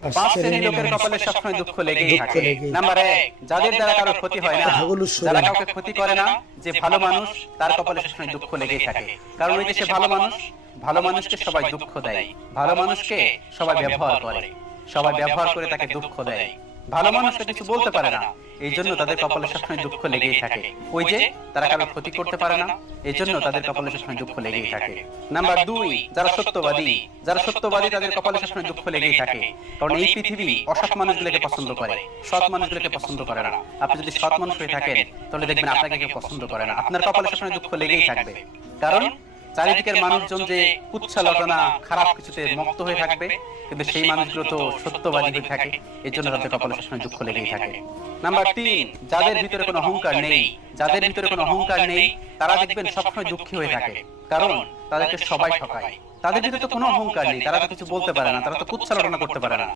পাঁচ শ্রেণীর লোকের কপালে সবসময় দুঃখ লেগেই থাকে। নাম্বার 1, যাদের দ্বারা কারো ক্ষতি হয় না, যারা কাউকে ক্ষতি করে না, যে ভালো মানুষ, তার কপালে সবসময় দুঃখ লেগেই থাকে। কারণ ওই যে সে ভালো মানুষ, ভালো মানুষকে সবাই দুঃখ দেয়, ভালো মানুষকে সবাই ব্যবহার করে, সবাই ব্যবহার করে তাকে দুঃখ দেয়। ভালো মানুষটা কিছু বলতে পারে না, এই জন্য তাদের কপালে সবসময় দুঃখ লেগেই থাকে। ওই যে তারা কারো ক্ষতি করতে পারে না, এই জন্য তাদের কপালে সবসময় দুঃখ লেগেই থাকে। নাম্বার 2, যারা সত্যবাদী, যারা সত্যবাদী তাদের কপালে সবসময় দুঃখ লেগেই থাকে। কারণ এই পৃথিবী অসৎ মানুষগুলোকে পছন্দ করে, সৎ মানুষগুলোকে পছন্দ করে না। আপনি যদি সৎ মানুষ হয়ে থাকেন তাহলে দেখবেন আপনাকে কেউ পছন্দ করে না, আপনার কপালে সবসময় দুঃখ লেগেই থাকবে। কারণ চারিদিকের মানুষজন যে কুচ্ছা লটনা খারাপ কিছুতে মত্ত হয়ে থাকবে, কিন্তু সেই মানুষগুলো তো সত্যবাদী হয়ে থাকে, এই জন্য তাদের কপালে সবসময় দুঃখ লেগেই থাকে। নাম্বার 3, যাদের ভিতরে কোনো অহংকার নেই, যাদের ভিতরে কোনো অহংকার নেই, তারা দেখবেন সবসময় দুঃখী হয়ে থাকে। কারণ তাদেরকে সবাই ঠকায়, তাদের ভিতরে তো কোনো অহংকার নেই, তারা তো কিছু বলতে পারে না, তারা তো কুচ্ছা লটনা করতে পারে না।